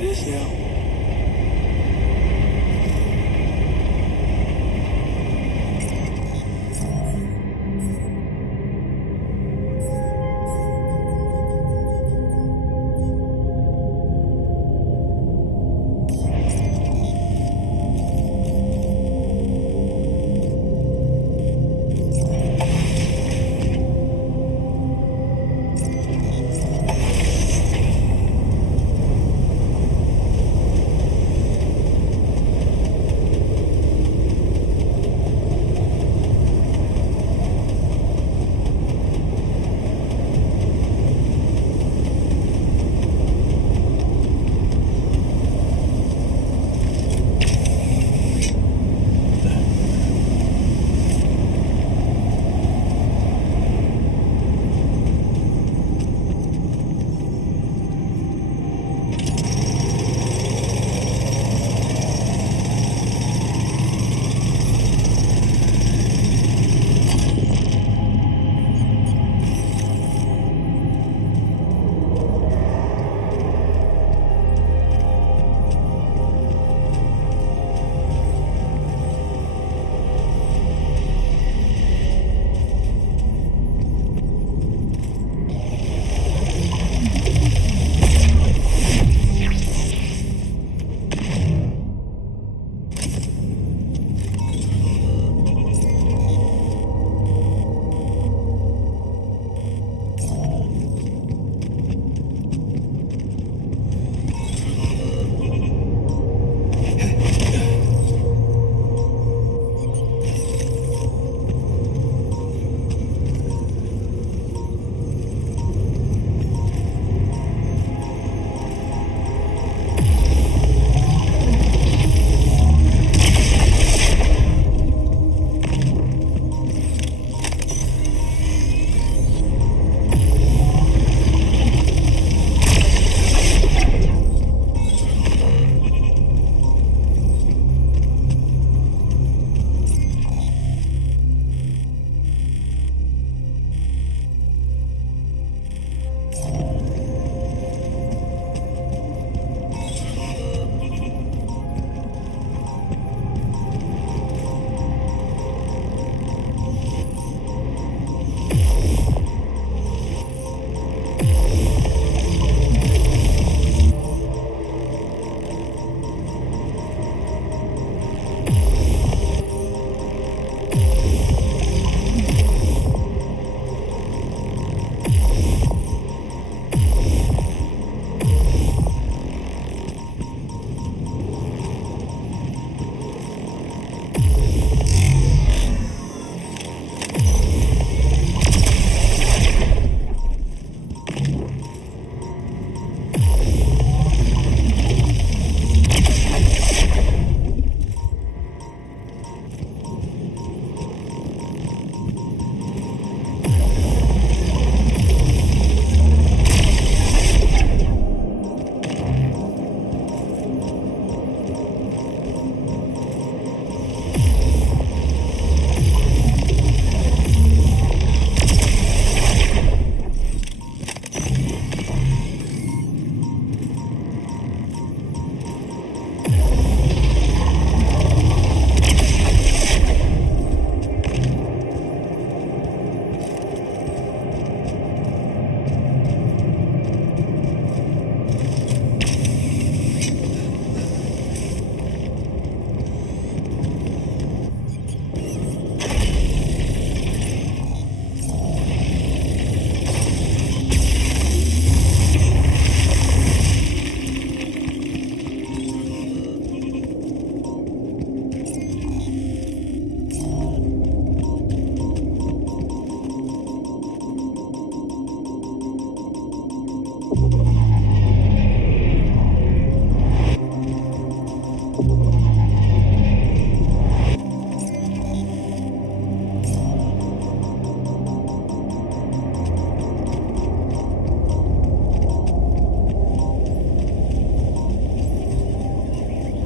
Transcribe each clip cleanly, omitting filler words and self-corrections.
this, yo.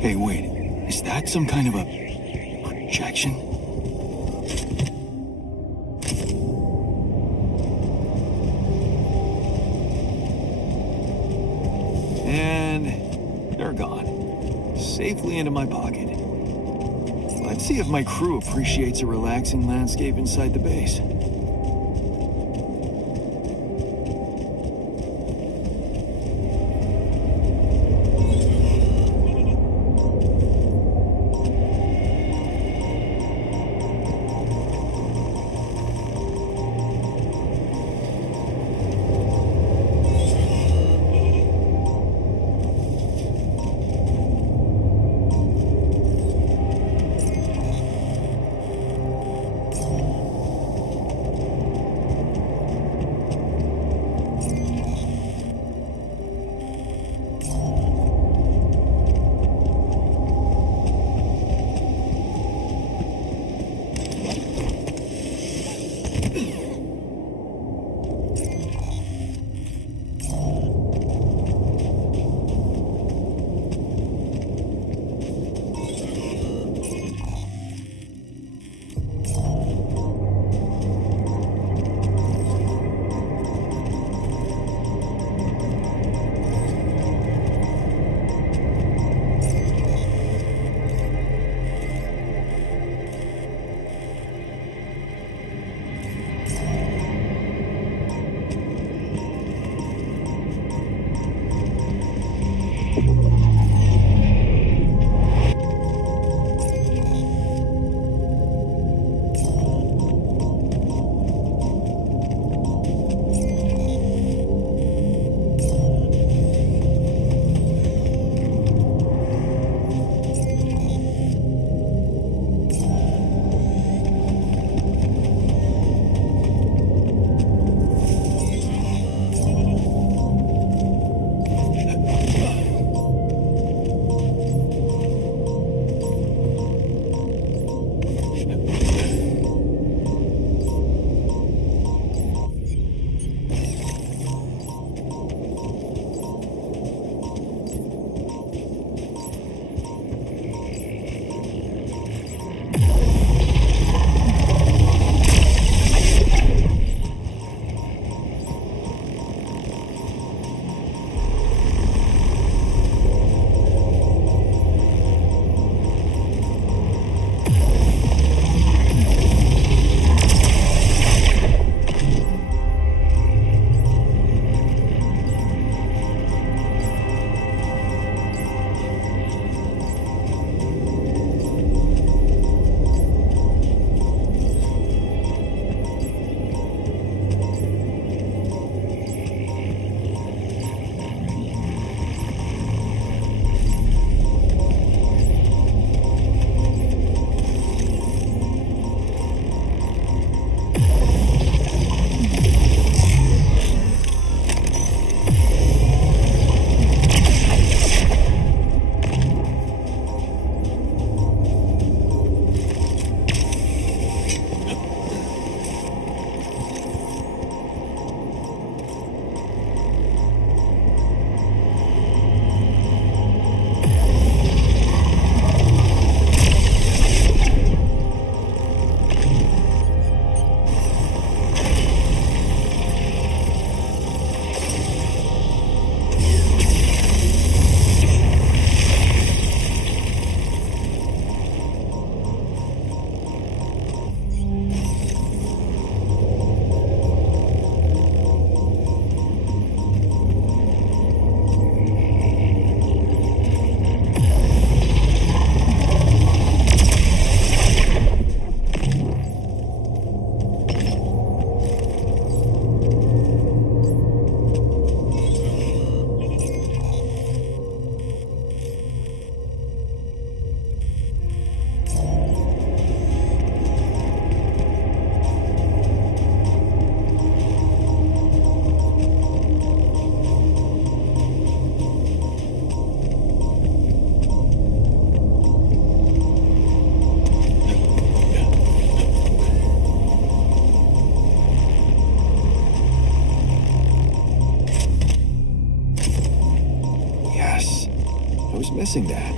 Hey, wait. Is that some kind of a projection? And safely into my pocket. Let's see if my crew appreciates a relaxing landscape inside the base. missing that.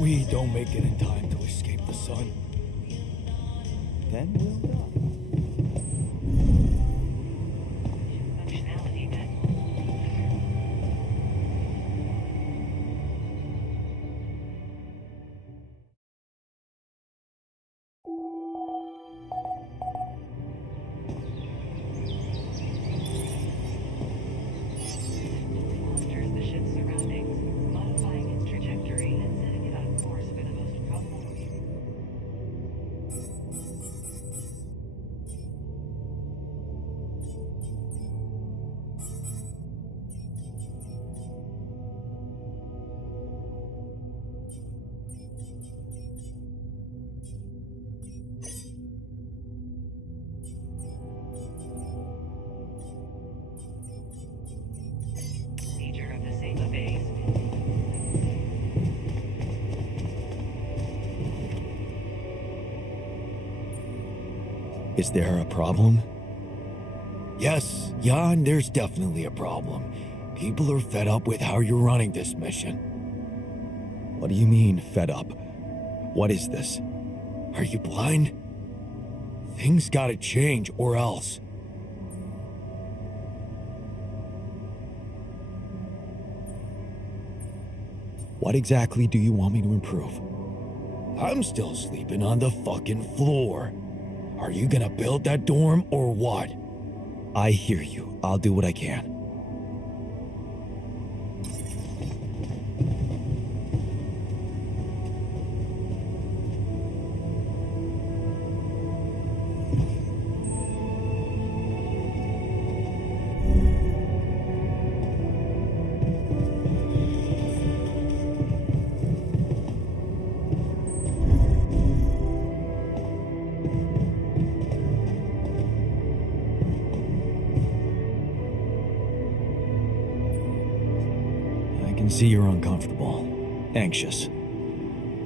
we don't make it in time to escape the sun, then we'll die. Functionality met. Monitors the ship's surroundings, modifying its trajectory and setting it on course for the most probable route. Nature of the safe base. Is there a problem? Yes, Jan, there's definitely a problem. People are fed up with how you're running this mission. What do you mean, fed up? What is this? Are you blind? Things gotta change, or else. What exactly do you want me to improve? I'm still sleeping on the fucking floor. Are you gonna build that dorm or what? I hear you. I'll do what I can. I can see you're uncomfortable, anxious.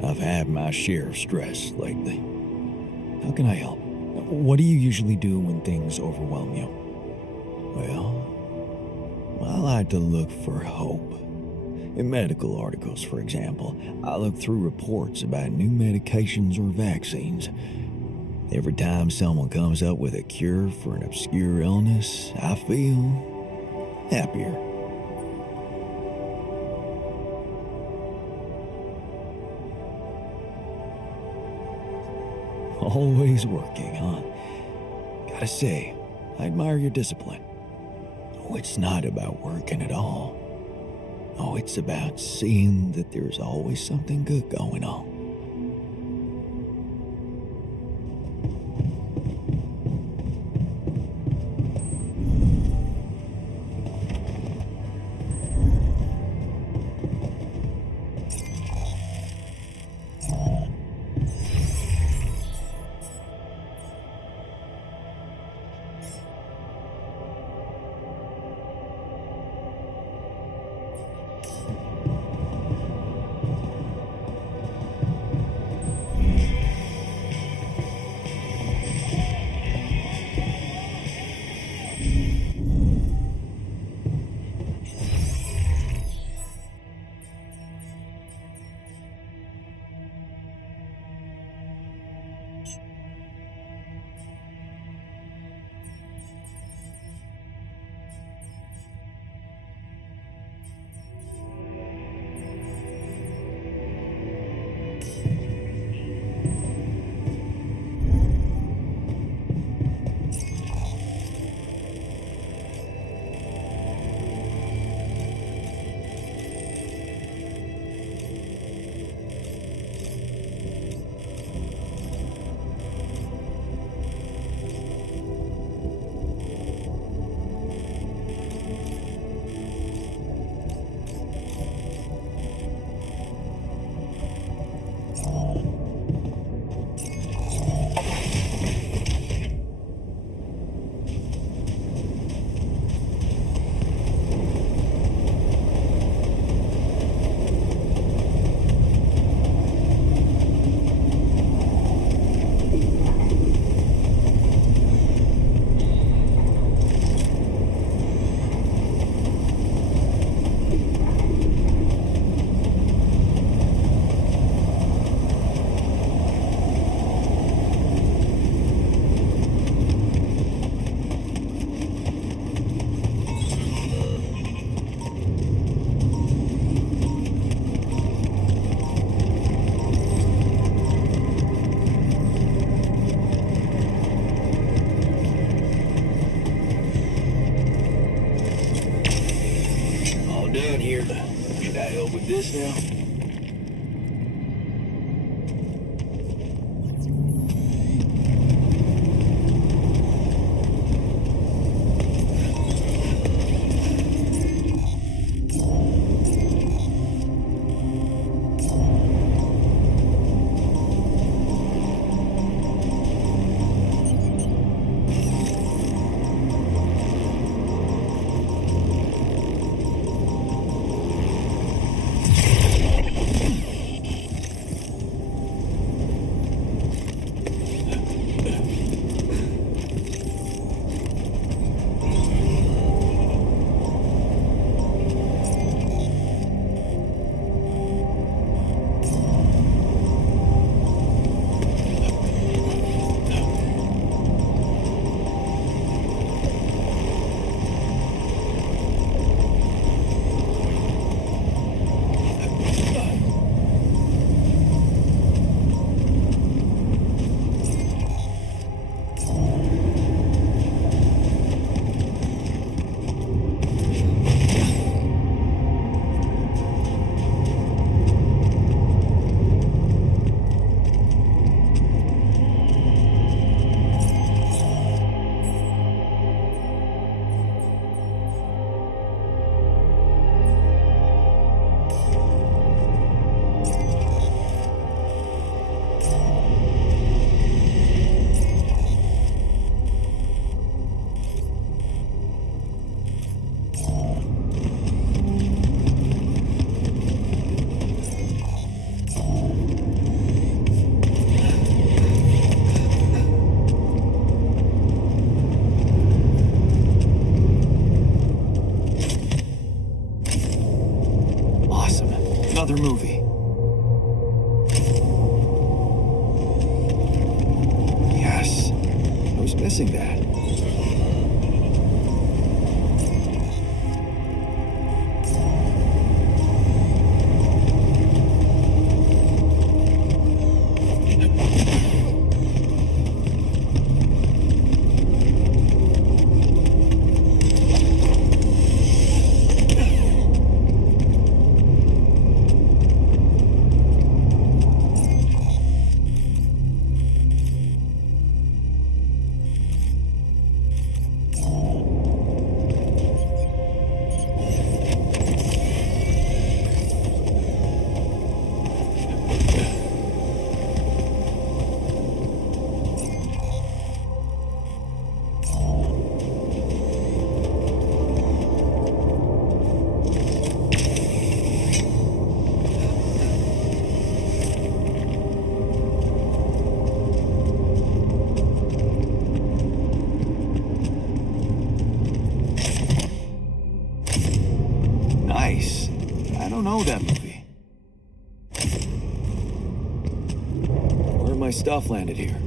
I've had my share of stress lately. How can I help? What do you usually do when things overwhelm you? Well, I like to look for hope. In medical articles, for example, I look through reports about new medications or vaccines. Every time someone comes up with a cure for an obscure illness, I feel happier. Always working, huh? Gotta say, I admire your discipline. Oh, it's not about working at all. Oh, it's about seeing that there's always something good going on. now. Another movie. Yes, I was missing that. Nice. I don't know that movie. Where my stuff landed here?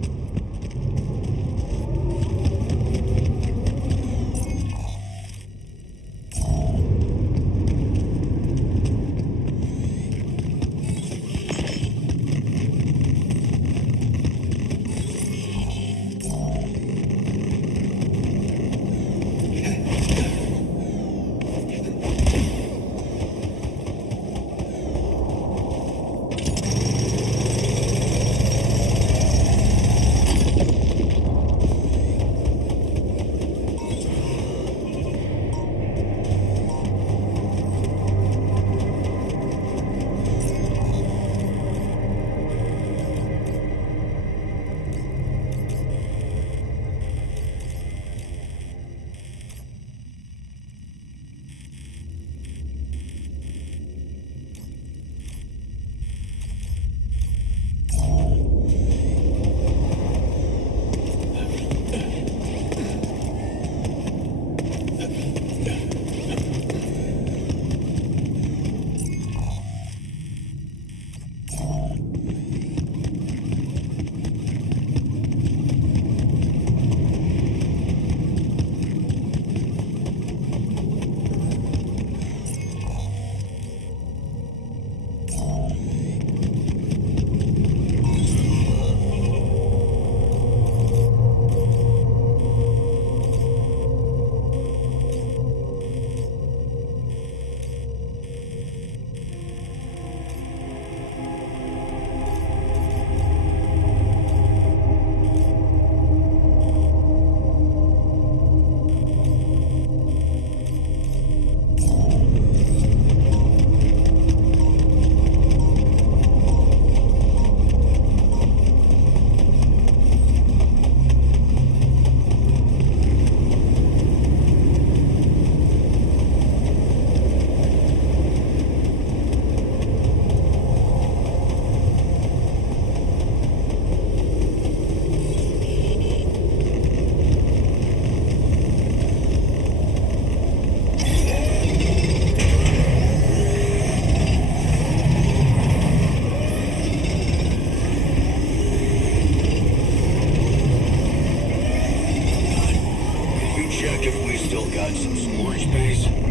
got some storage space?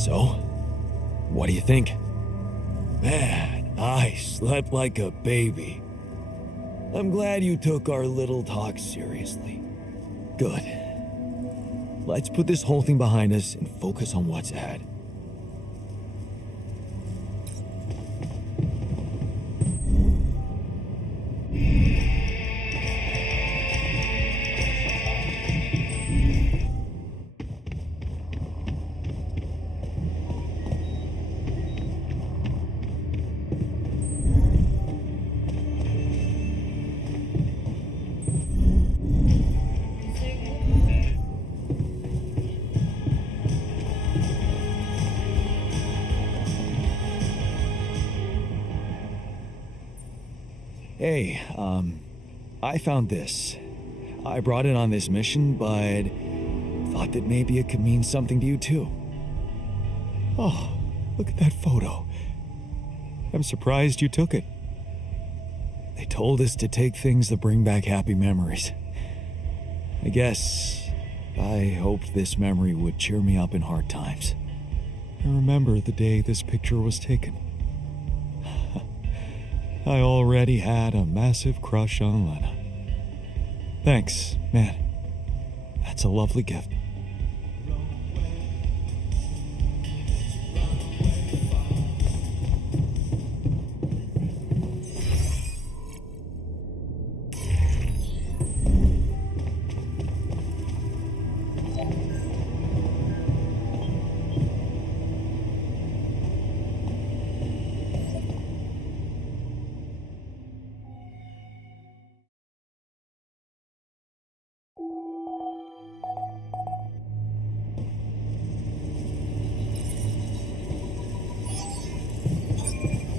So, what do you think? Man, I slept like a baby. I'm glad you took our little talk seriously. Good. Let's put this whole thing behind us and focus on what's ahead. Hey, I found this. I brought it on this mission, but thought that maybe it could mean something to you too. Oh, look at that photo. I'm surprised you took it. They told us to take things that bring back happy memories. I hoped this memory would cheer me up in hard times. I remember the day this picture was taken. I already had a massive crush on Lena. Thanks, man. That's a lovely gift.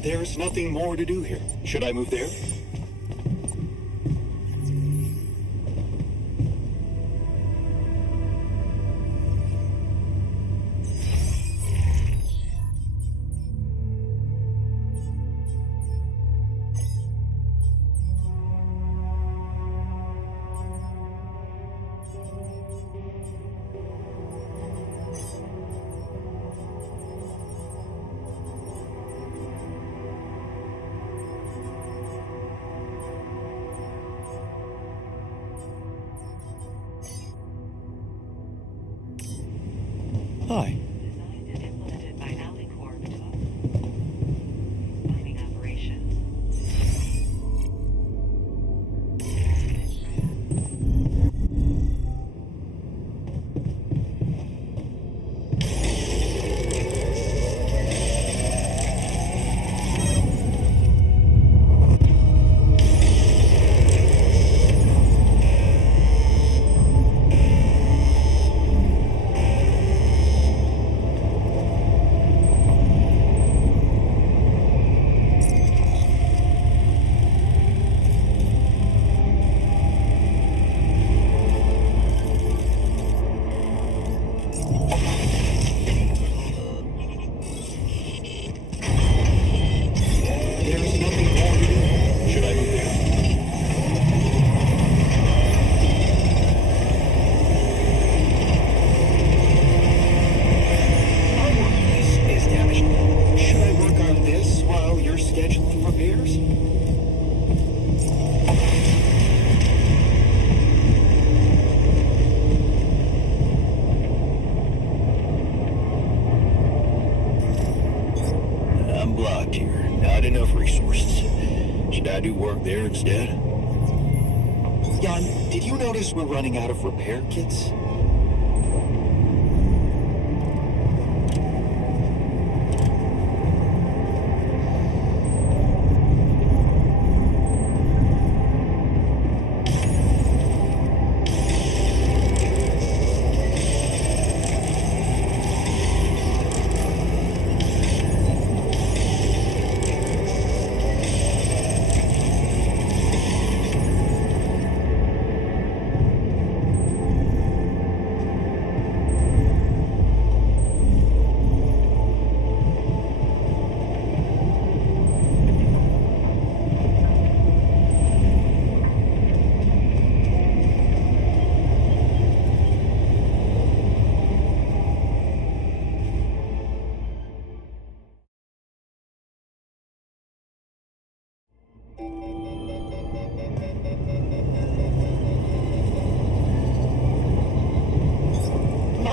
There's nothing more to do here. Should I move there? Hi. Designed and implemented by Alicorp mining operations. There's nothing more to do. Should I move there? Our workplace is damaged. Should I work on this while you're scheduling repairs? I'm blocked here. Not enough resources. Should I do work there instead? Jan, did you notice we're running out of repair kits?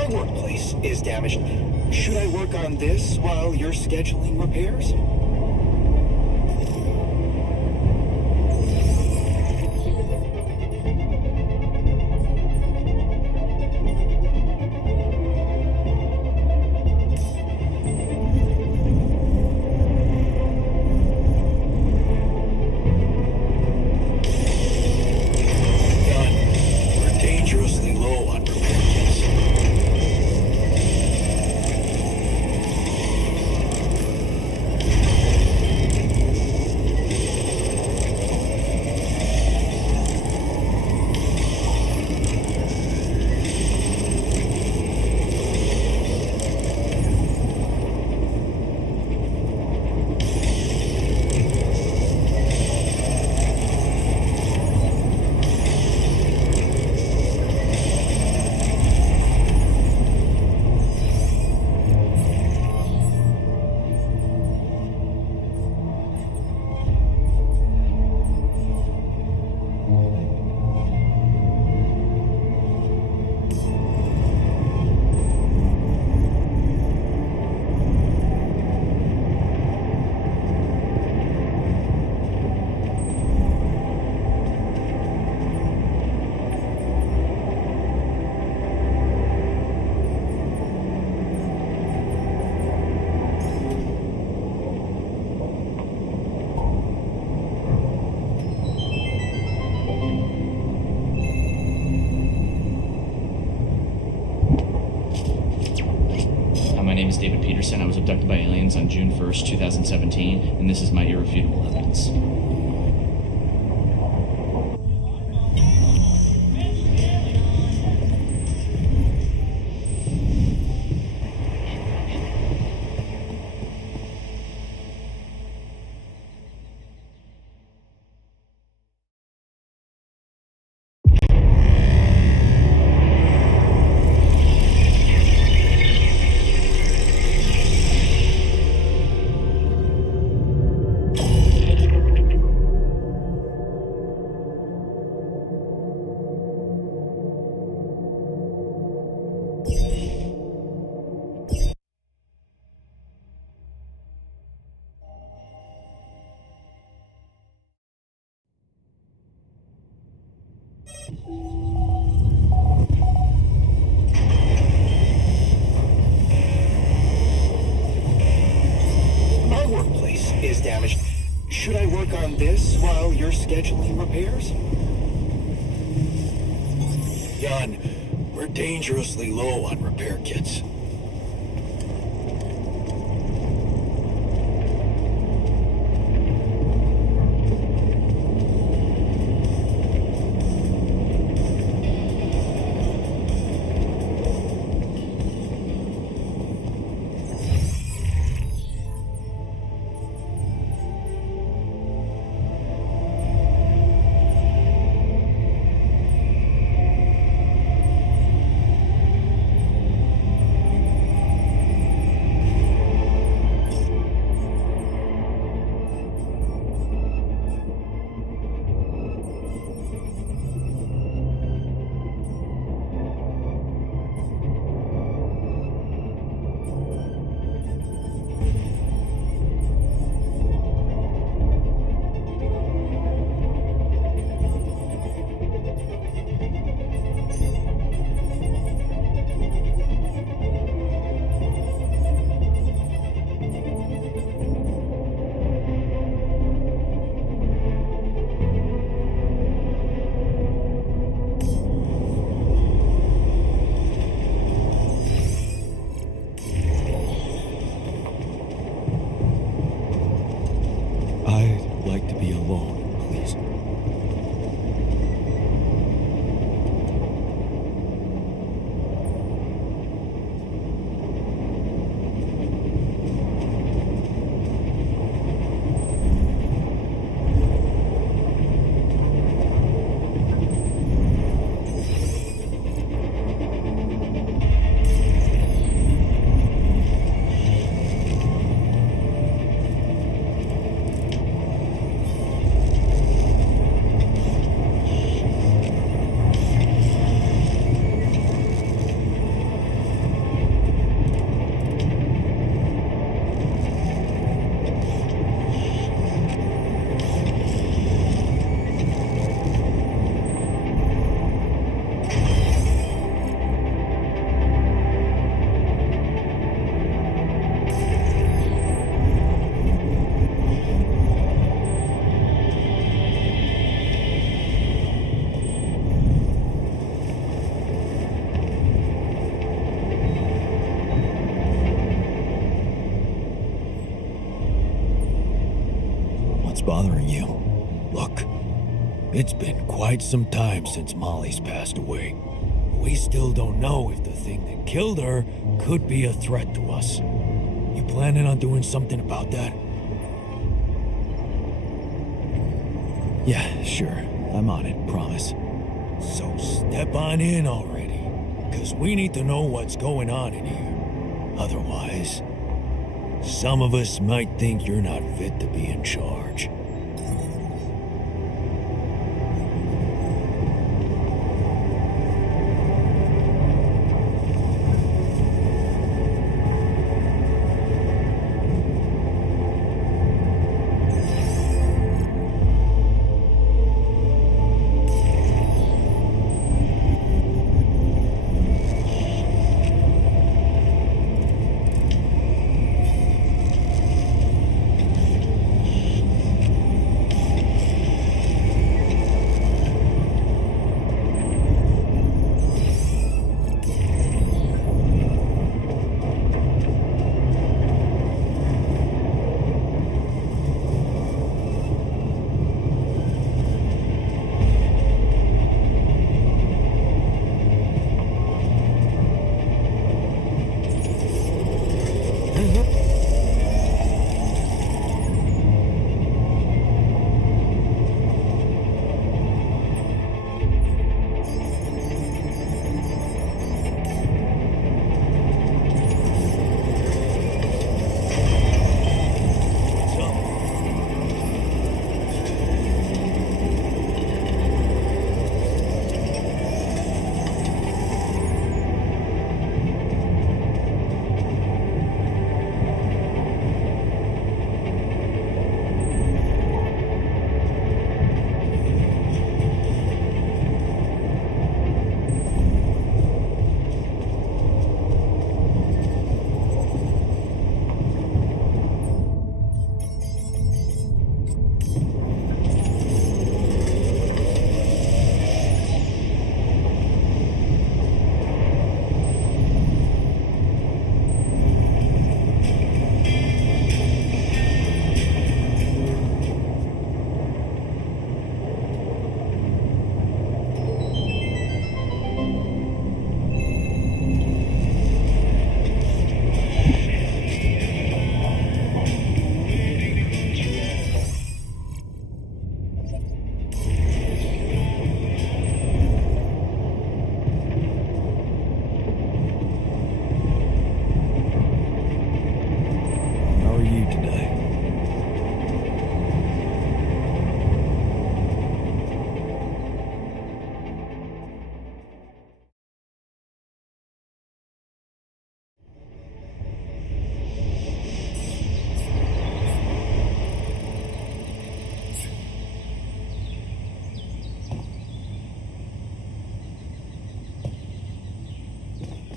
My workplace is damaged. Should I work on this while you're scheduling repairs? Done. We're dangerously low on repair kits. My name is David Peterson. I was abducted by aliens on June 1st, 2017, and this is my irrefutable evidence. My workplace is damaged. Should I work on this while you're scheduling repairs? Done. We're dangerously low on repair kits. bothering you. Look, it's been quite some time since Molly's passed away. We still don't know if the thing that killed her could be a threat to us. You planning on doing something about that? Yeah, sure. I'm on it, promise. So step on in already, because we need to know what's going on in here. Otherwise, some of us might think you're not fit to be in charge.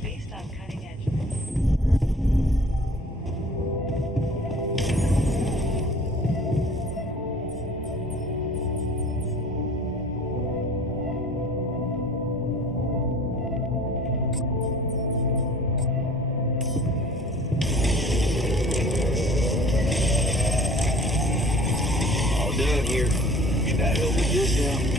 Based on cutting edge. All done here. Should I help with this now?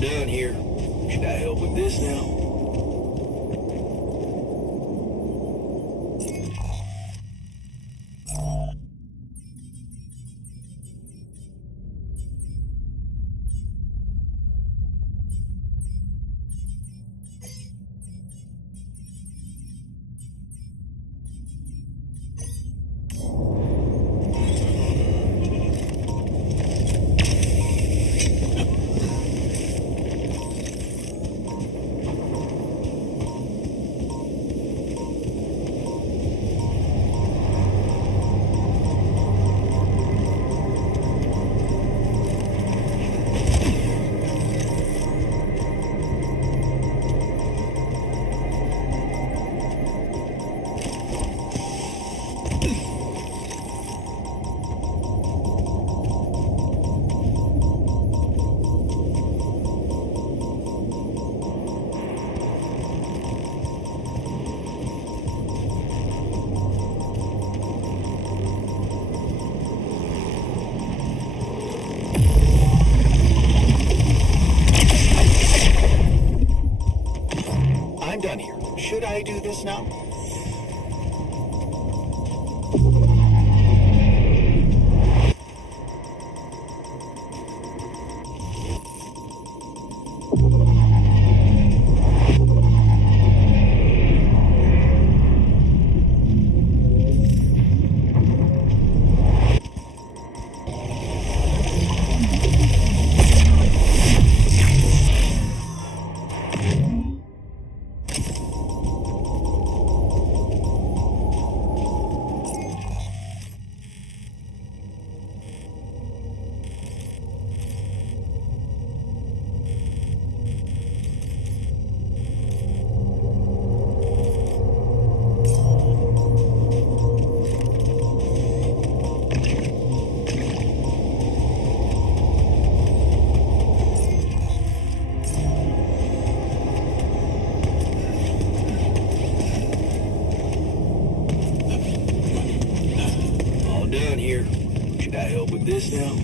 done here. Should I help with this now? I'm done here. Should I do this now? Done here. Should I help with this now?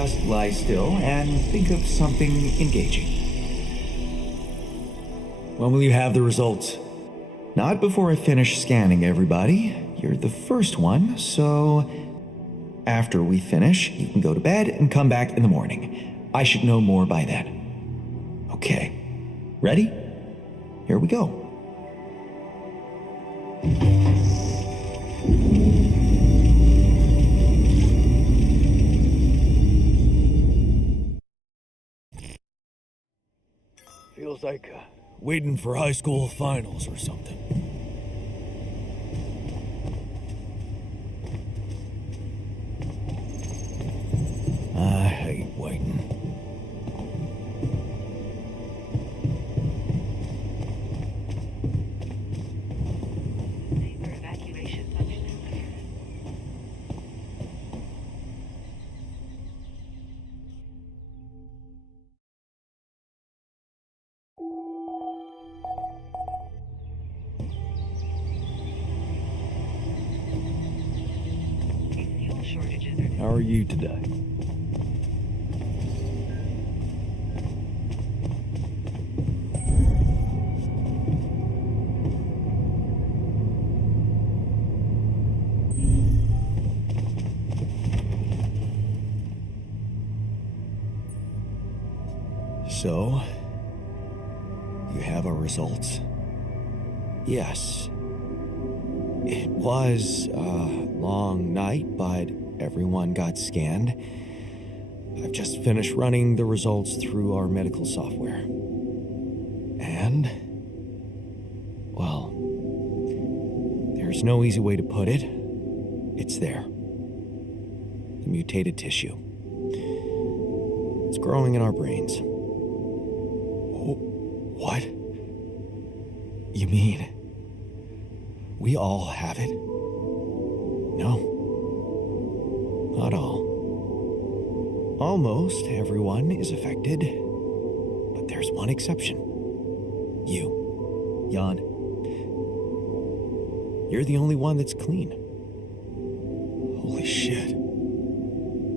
just lie still and think of something engaging. When will you have the results? Not before I finish scanning everybody. You're the first one, so after we finish, you can go to bed and come back in the morning. I should know more by then. Okay. Ready? Here we go. Feels like waiting for high school finals or something. I hate waiting. Safer evacuation function is clear. These fuel shortages are How are you today? So, you have our results? Yes. It was a long night, but everyone got scanned. I've just finished running the results through our medical software. And, well, there's no easy way to put it. It's there. The mutated tissue. It's growing in our brains. What? You mean we all have it? No. Not all. Almost everyone is affected, but there's one exception. You, Jan. You're the only one that's clean. Holy shit.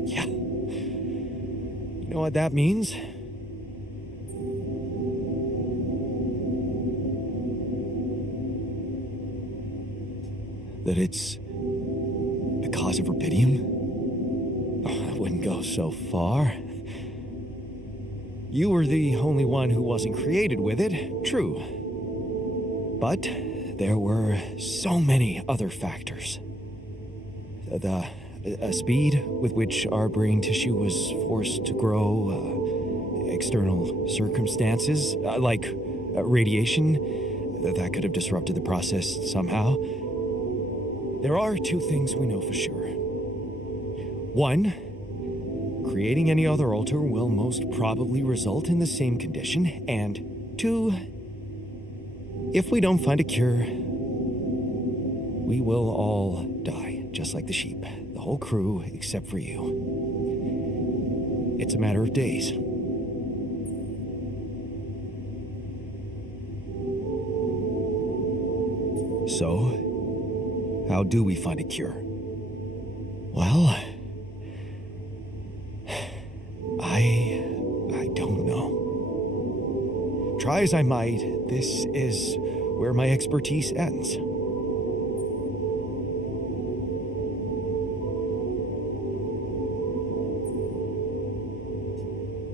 Yeah. You know what that means? That it's the cause of rubidium? Oh, I wouldn't go so far. You were the only one who wasn't created with it, true. But there were so many other factors. The speed with which our brain tissue was forced to grow, external circumstances, like radiation, that could have disrupted the process somehow. There are two things we know for sure. One, creating any other alter will most probably result in the same condition. And two, if we don't find a cure, we will all die, just like the sheep. The whole crew, except for you. It's a matter of days. So, how do we find a cure? Well, I don't know. Try as I might, this is where my expertise ends.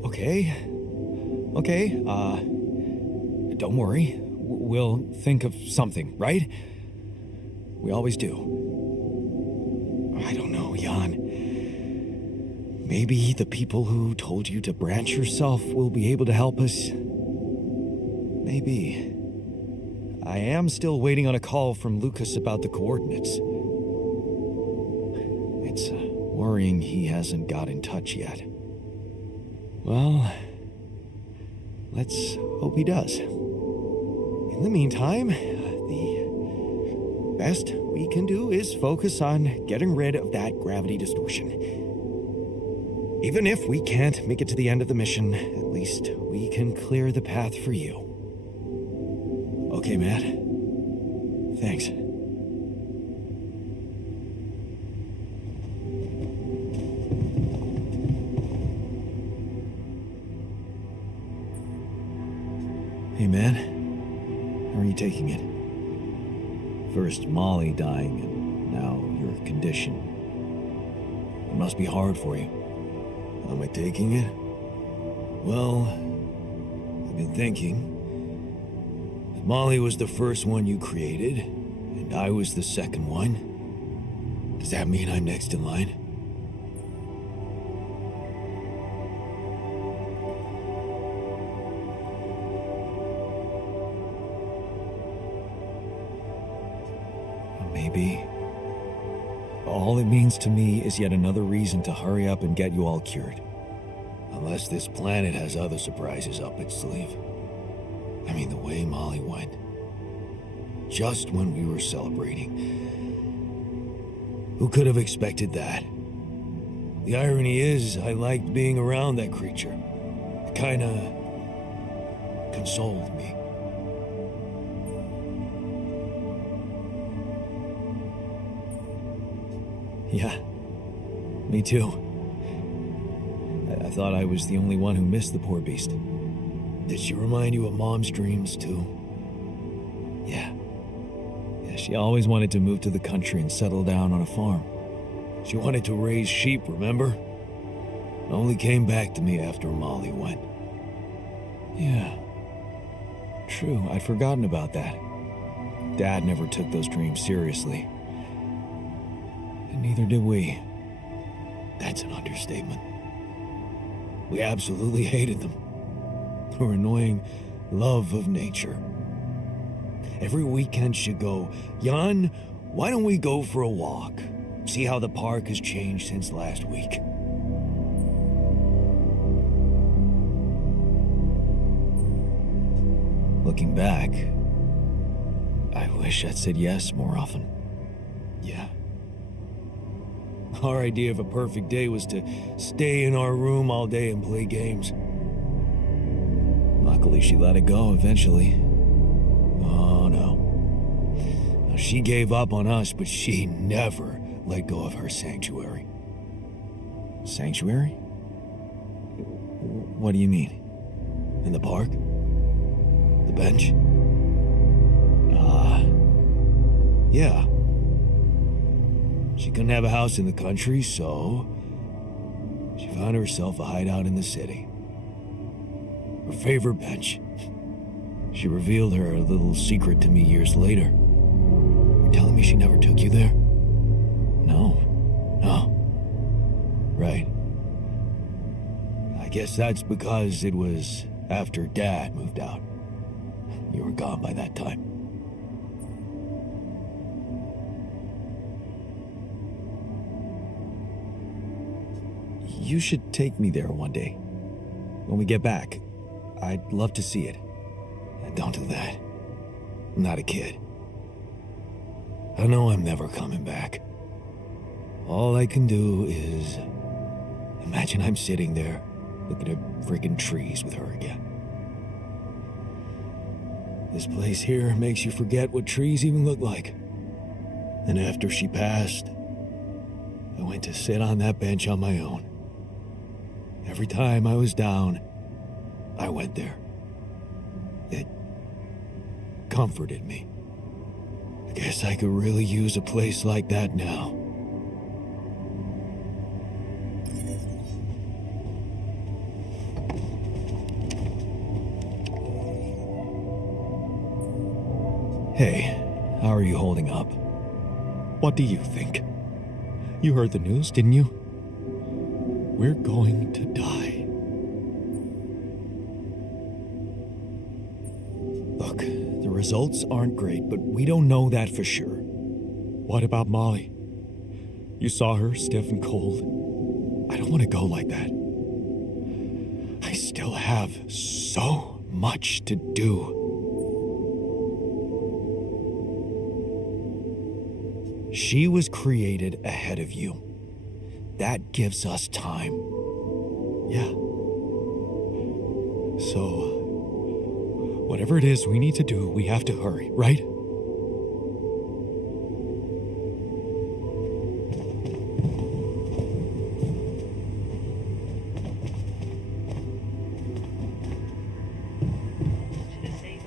Okay, don't worry. We'll think of something, right? We always do. I don't know, Jan. Maybe the people who told you to branch yourself will be able to help us. Maybe. I am still waiting on a call from Lucas about the coordinates. It's worrying he hasn't got in touch yet. Well, let's hope he does. In the meantime, the best we can do is focus on getting rid of that gravity distortion. Even if we can't make it to the end of the mission, at least we can clear the path for you. Okay, Matt. Thanks. man. How are you taking it? First Molly dying, and now your condition. It must be hard for you. How am I taking it? Well, I've been thinking. If Molly was the first one you created, and I was the second one, does that mean I'm next in line? Maybe. All it means to me is yet another reason to hurry up and get you all cured. Unless this planet has other surprises up its sleeve. I mean, the way Molly went. Just when we were celebrating. Who could have expected that? The irony is, I liked being around that creature. It kinda consoled me. Yeah, me too. I thought I was the only one who missed the poor beast. Did she remind you of Mom's dreams too? Yeah. Yeah, she always wanted to move to the country and settle down on a farm. She wanted to raise sheep, remember? Only came back to me after Molly went. Yeah. True, I'd forgotten about that. Dad never took those dreams seriously. And neither did we. That's an understatement. We absolutely hated them. Her annoying love of nature. Every weekend she'd go, Jan, why don't we go for a walk? See how the park has changed since last week. Looking back, I wish I'd said yes more often. Yeah. Our idea of a perfect day was to stay in our room all day and play games. Luckily, she let it go eventually. Oh, no. Now, she gave up on us, but she never let go of her sanctuary. Sanctuary? What do you mean? In the park? The bench? Yeah. She couldn't have a house in the country, so she found herself a hideout in the city. Her favorite bench. She revealed her little secret to me years later. You're telling me she never took you there? No. Right. I guess that's because it was after Dad moved out. You were gone by that time. You should take me there one day. When we get back, I'd love to see it. And don't do that. I'm not a kid. I know I'm never coming back. All I can do is imagine I'm sitting there looking at freaking trees with her again. This place here makes you forget what trees even look like. And after she passed, I went to sit on that bench on my own. Every time I was down, I went there. It comforted me. I guess I could really use a place like that now. Hey, how are you holding up? What do you think? You heard the news, didn't you? We're going to die. Look, the results aren't great, but we don't know that for sure. What about Molly? You saw her stiff and cold. I don't want to go like that. I still have so much to do. She was created ahead of you. That gives us time. Yeah. So, whatever it is we need to do, we have to hurry, right? To the safe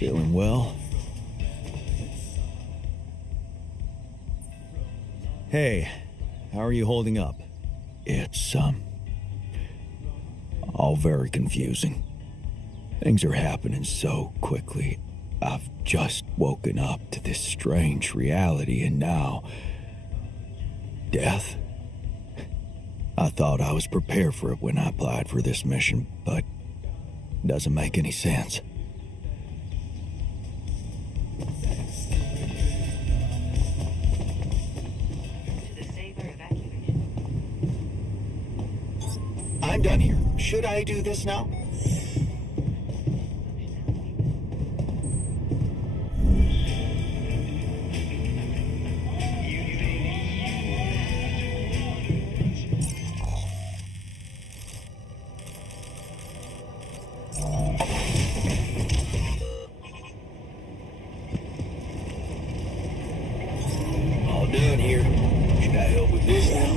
Feeling well? Hey, how are you holding up? It's, all very confusing. Things are happening so quickly. I've just woken up to this strange reality, and now... death? I thought I was prepared for it when I applied for this mission, but it doesn't make any sense. To the safer evacuation. I'm done here. Should I do this now? All done here. Should I help with this now?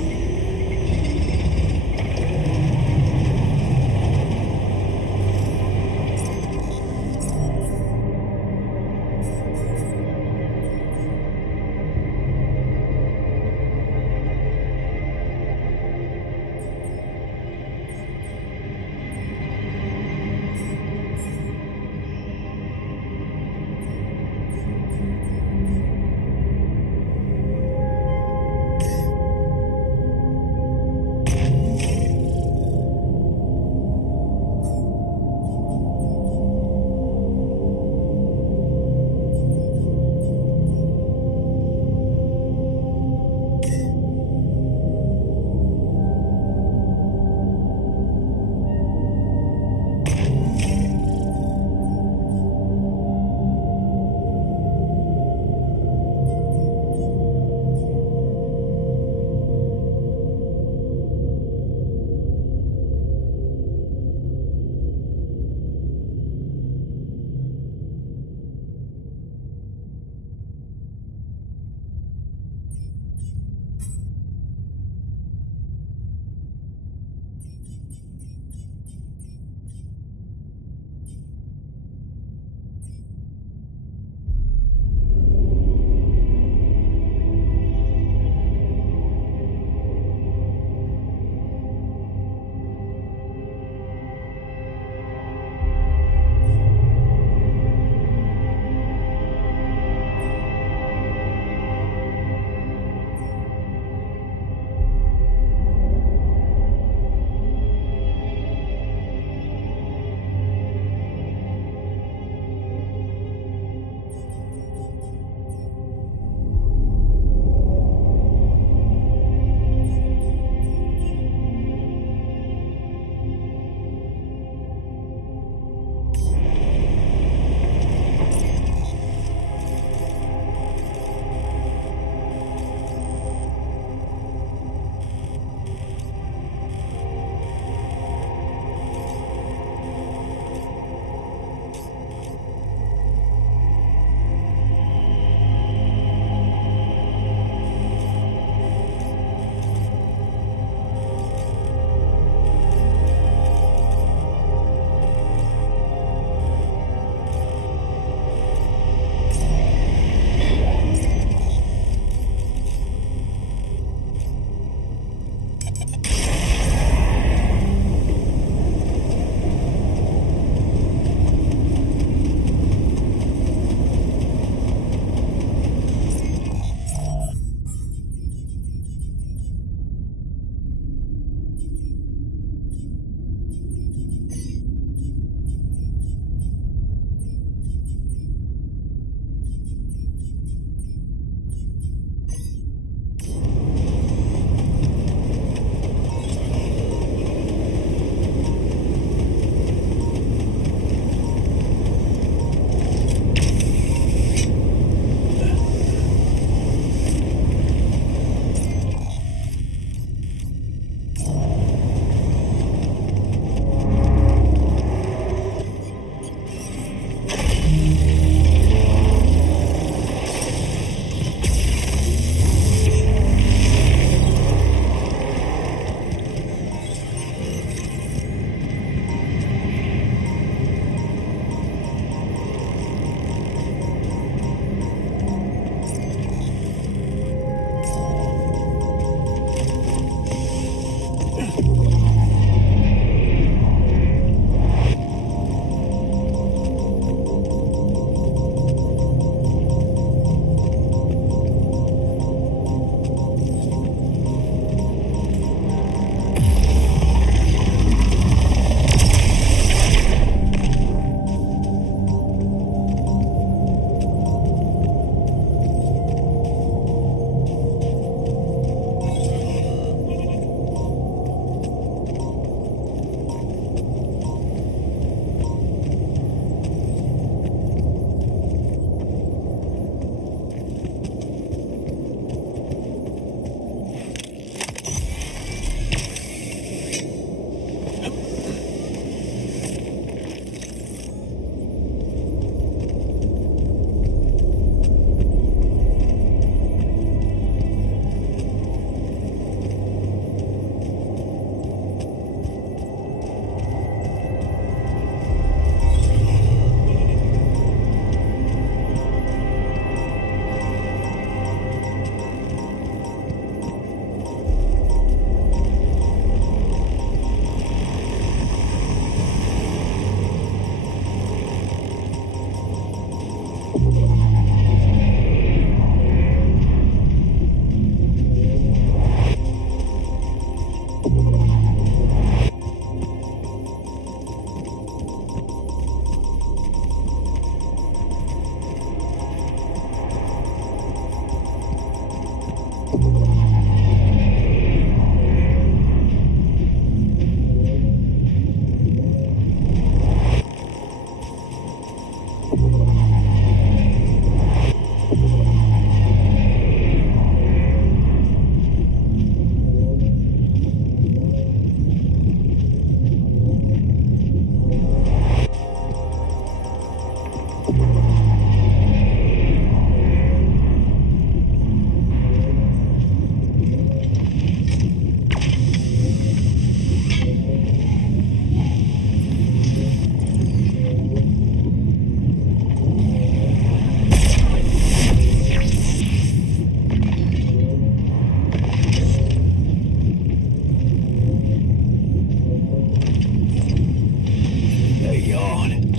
Hey, Yawn.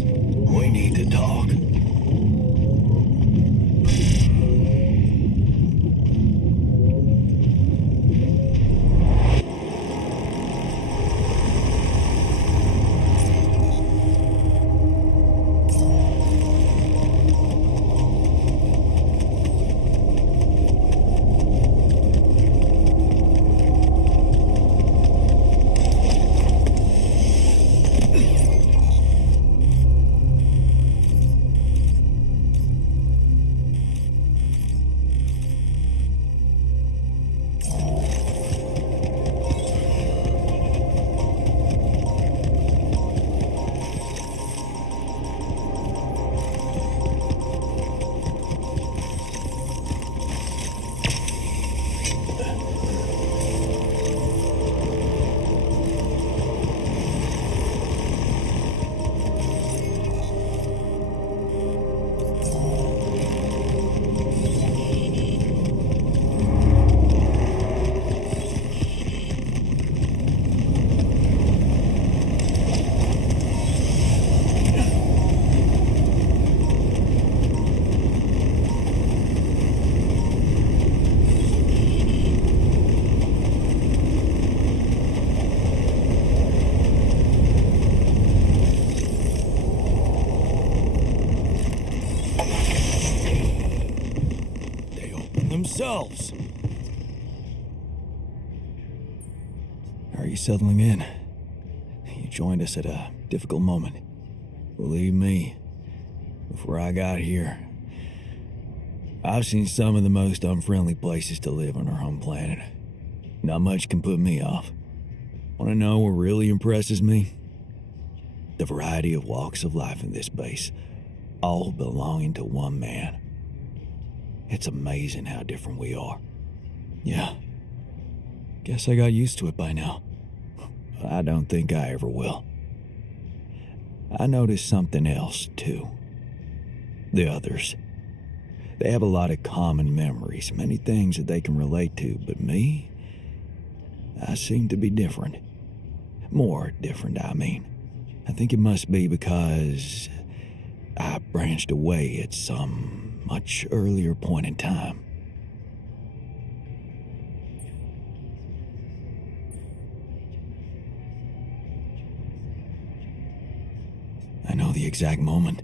We need to talk. Themselves. Are you settling in? You joined us at a difficult moment. Believe me, before I got here, I've seen some of the most unfriendly places to live on our home planet. Not much can put me off. Want to know what really impresses me? The variety of walks of life in this base, all belonging to one man. It's amazing how different we are. Yeah. Guess I got used to it by now. I don't think I ever will. I noticed something else, too. The others. They have a lot of common memories, many things that they can relate to, but me? I seem to be different. More different, I mean. I think it must be because I branched away at some much earlier point in time. I know the exact moment.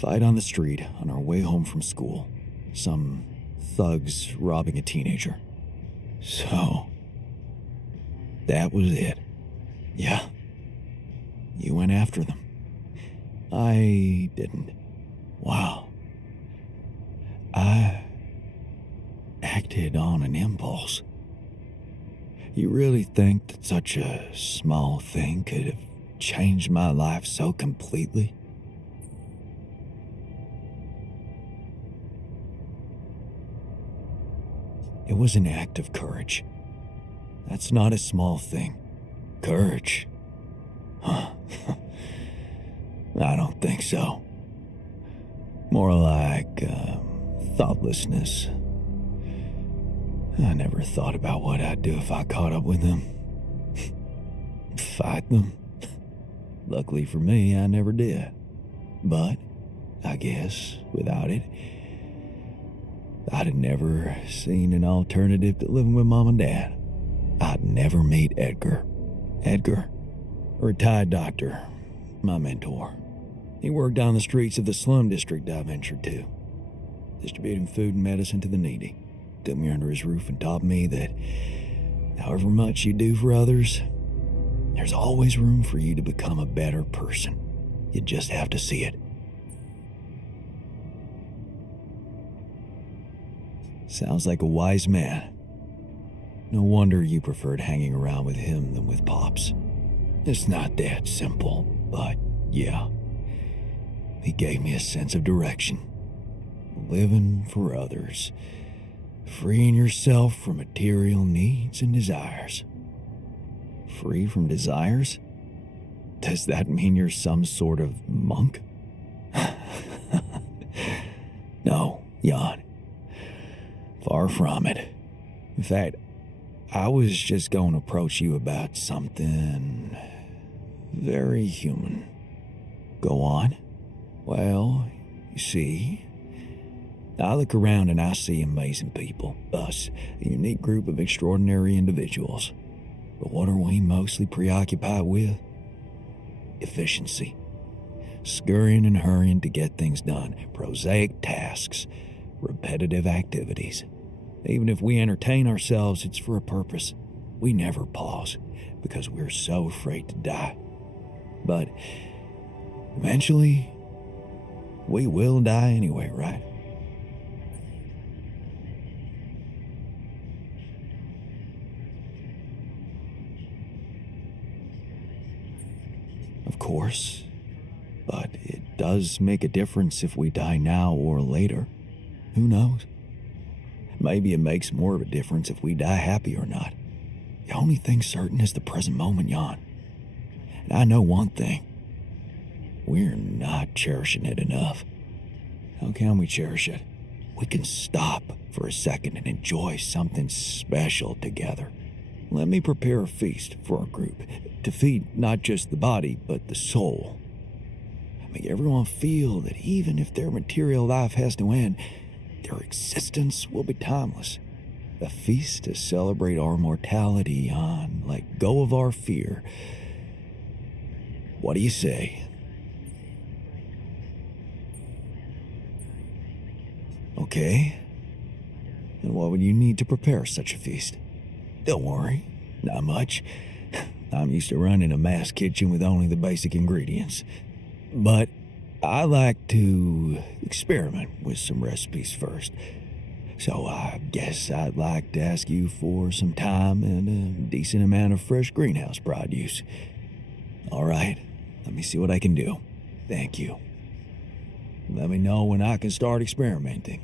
Fight on the street on our way home from school. Some thugs robbing a teenager. So, that was it. Yeah. You went after them. I didn't. Wow. I acted on an impulse. You really think that such a small thing could have changed my life so completely? It was an act of courage. That's not a small thing. Courage? Huh. I don't think so. More like, thoughtlessness. I never thought about what I'd do if I caught up with them. Fight them. Luckily for me, I never did. But, I guess, without it, I'd have never seen an alternative to living with Mom and Dad. I'd never meet Edgar. Edgar, a retired doctor, my mentor. He worked down the streets of the slum district I ventured to, distributing food and medicine to the needy. Took me under his roof and taught me that however much you do for others, there's always room for you to become a better person. You just have to see it. Sounds like a wise man. No wonder you preferred hanging around with him than with Pops. It's not that simple, but yeah. He gave me a sense of direction. Living for others. Freeing yourself from material needs and desires. Free from desires? Does that mean you're some sort of monk? No, Jan. Far from it. In fact, I was just going to approach you about something very human. Go on. Well, you see, I look around and I see amazing people, us, a unique group of extraordinary individuals. But what are we mostly preoccupied with? Efficiency. Scurrying and hurrying to get things done, prosaic tasks, repetitive activities. Even if we entertain ourselves, it's for a purpose. We never pause because we're so afraid to die. But eventually, we will die anyway, right? Of course, but it does make a difference if we die now or later. Who knows? Maybe it makes more of a difference if we die happy or not. The only thing certain is the present moment, Jan. And I know one thing. We're not cherishing it enough. How can we cherish it? We can stop for a second and enjoy something special together. Let me prepare a feast for our group to feed not just the body, but the soul. Make everyone feel that even if their material life has to end, their existence will be timeless. A feast to celebrate our mortality on, let go of our fear. What do you say? Okay. And what would you need to prepare such a feast? Don't worry, not much. I'm used to running a mass kitchen with only the basic ingredients. But I like to experiment with some recipes first. So I guess I'd like to ask you for some time and a decent amount of fresh greenhouse produce. All right, let me see what I can do. Thank you. Let me know when I can start experimenting.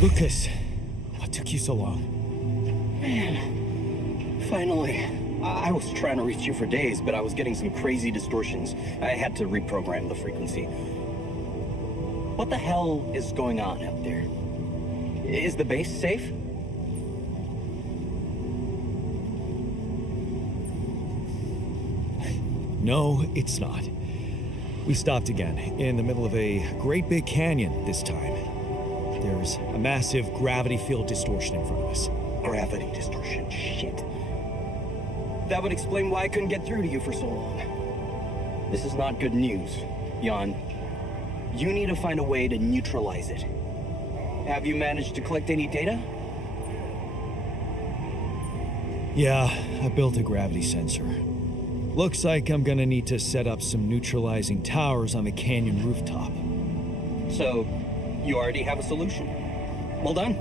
Lucas, what took you so long? Man, finally. I was trying to reach you for days, but I was getting some crazy distortions. I had to reprogram the frequency. What the hell is going on out there? Is the base safe? No, it's not. We stopped again, in the middle of a great big canyon this time. There's a massive gravity field distortion in front of us. Gravity distortion, shit. That would explain why I couldn't get through to you for so long. This is not good news, Jan. You need to find a way to neutralize it. Have you managed to collect any data? Yeah, I built a gravity sensor. Looks like I'm gonna need to set up some neutralizing towers on the canyon rooftop. So, you already have a solution. Well done.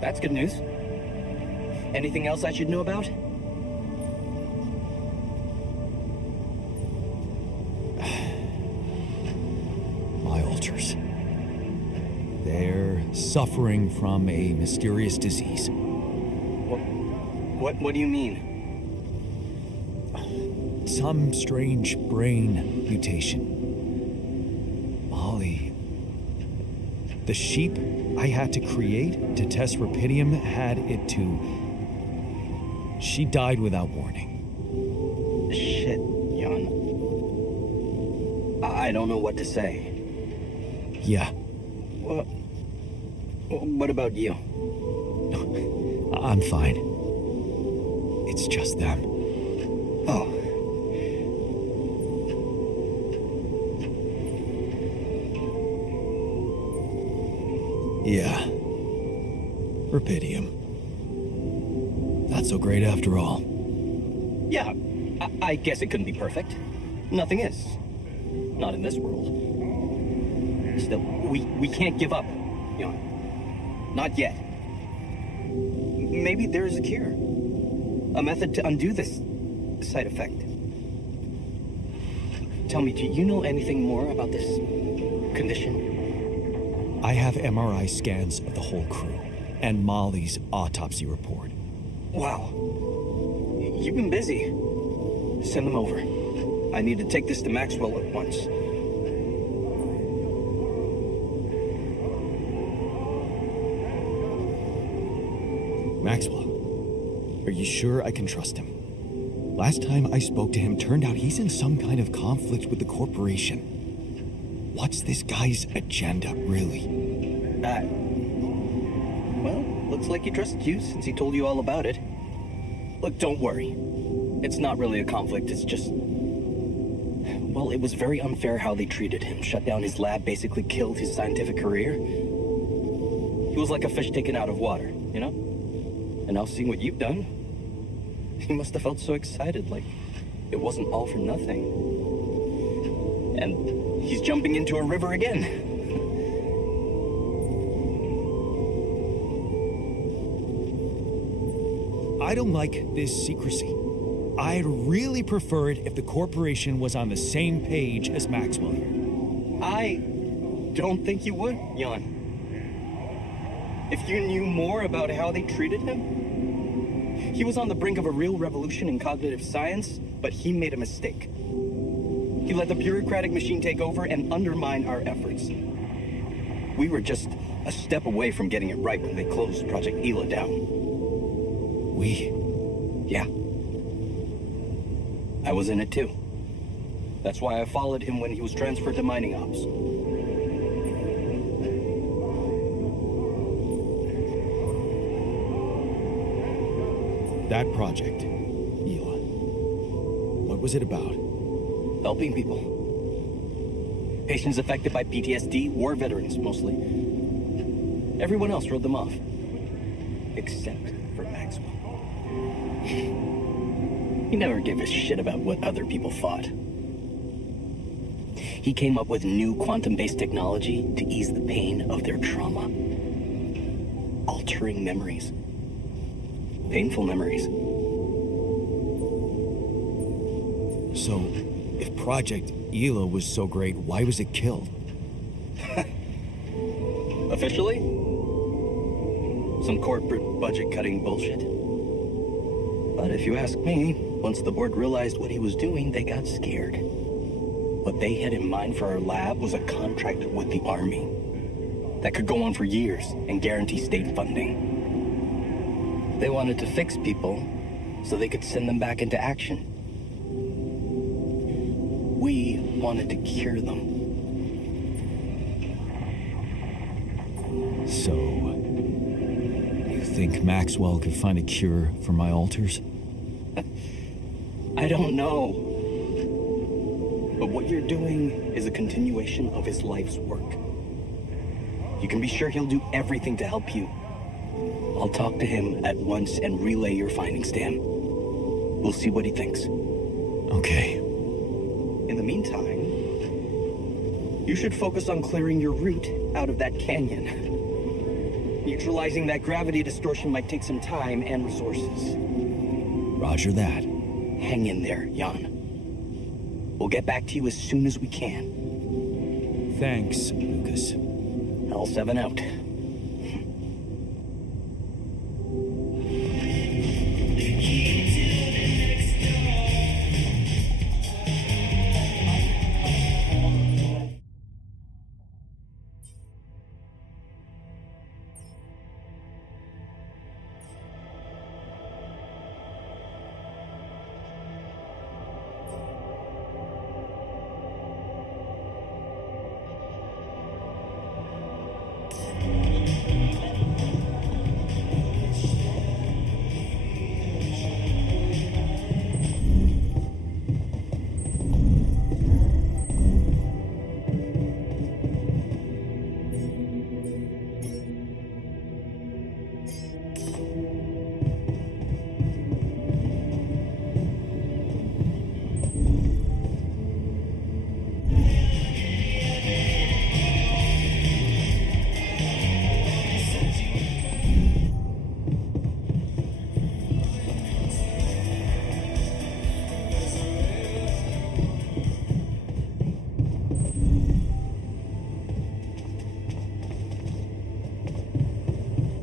That's good news. Anything else I should know about? My altars. They're suffering from a mysterious disease. What do you mean? Some strange brain mutation. Molly. The sheep I had to create to test Rapidium had it too. She died without warning. Shit, Jan. I don't know what to say. Yeah, What about you? I'm fine. It's just them. Oh. Yeah. Rapidium. Not so great after all. Yeah, I guess it couldn't be perfect. Nothing is. Not in this world. Still, we can't give up, Jan. Not yet. Maybe there is a cure. A method to undo this side effect. Tell me, do you know anything more about this condition? I have MRI scans of the whole crew and Molly's autopsy report. Wow. You've been busy. Send them over. I need to take this to Maxwell at once. Maxwell, are you sure I can trust him? Last time I spoke to him, turned out he's in some kind of conflict with the corporation. What's this guy's agenda, really? Well, looks like he trusts you since he told you all about it. Look, don't worry. It's not really a conflict, it's just... Well, it was very unfair how they treated him. Shut down his lab, basically killed his scientific career. He was like a fish taken out of water, you know? And now seeing what you've done, he must have felt so excited, like it wasn't all for nothing. And he's jumping into a river again. I don't like this secrecy. I'd really prefer it if the corporation was on the same page as Maxwell here. I don't think you would, Jan. If you knew more about how they treated him, he was on the brink of a real revolution in cognitive science, but he made a mistake. He let the bureaucratic machine take over and undermine our efforts. We were just a step away from getting it right when they closed Project Ela down. Yeah. I was in it too. That's why I followed him when he was transferred to mining ops. That project, Ela. What was it about? Helping people. Patients affected by PTSD, war veterans mostly. Everyone else wrote them off. Except for Maxwell. He never gave a shit about what other people thought. He came up with new quantum-based technology to ease the pain of their trauma. Altering memories. Painful memories. So, if Project Ela was so great, why was it killed? Officially? Some corporate budget-cutting bullshit. But if you ask me, once the board realized what he was doing, they got scared. What they had in mind for our lab was a contract with the Army that could go on for years and guarantee state funding. They wanted to fix people so they could send them back into action. We wanted to cure them. So, you think Maxwell could find a cure for my altars? I don't know. But what you're doing is a continuation of his life's work. You can be sure he'll do everything to help you. I'll talk to him at once and relay your findings to him. We'll see what he thinks. Okay. In the meantime, you should focus on clearing your route out of that canyon. Neutralizing that gravity distortion might take some time and resources. Roger that. Hang in there, Jan. We'll get back to you as soon as we can. Thanks, Lucas. L7 out.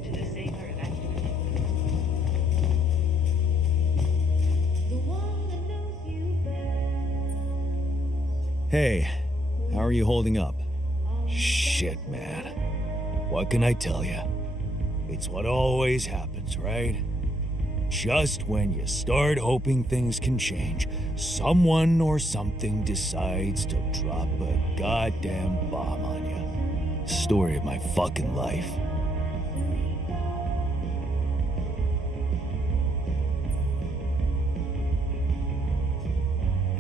To the safer evacuation. Hey, how are you holding up? Shit, man. What can I tell you? It's what always happens, right? Just when you start hoping things can change, someone or something decides to drop a goddamn bomb on you. Story of my fucking life.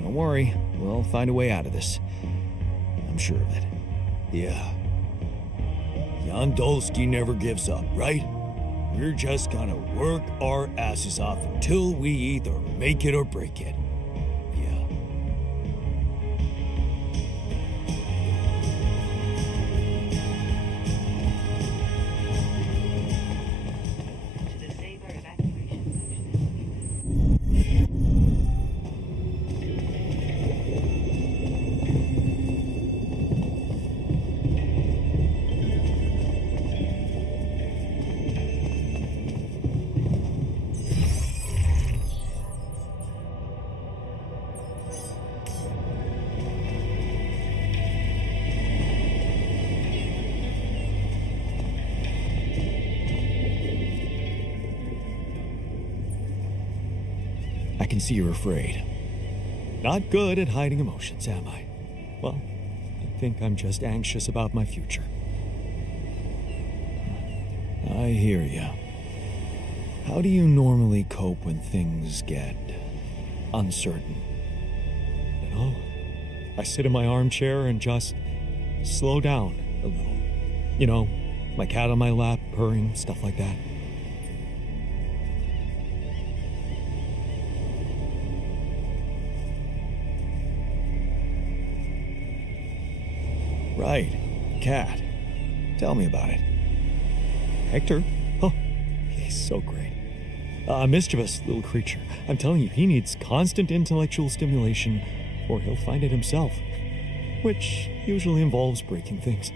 Don't worry, we'll find a way out of this. I'm sure of it. Yeah. Jan Dolsky never gives up, right? We're just gonna work our asses off until we either make it or break it. Yeah. To the safer evacuation section. I can see you're afraid. Not good at hiding emotions, am I? Well, I think I'm just anxious about my future. I hear you. How do you normally cope when things get uncertain? You know, I sit in my armchair and just slow down a little. You know, my cat on my lap, purring, stuff like that. Right. Cat. Tell me about it. Hector? Oh, he's so great. A mischievous little creature. I'm telling you, he needs constant intellectual stimulation or he'll find it himself, which usually involves breaking things.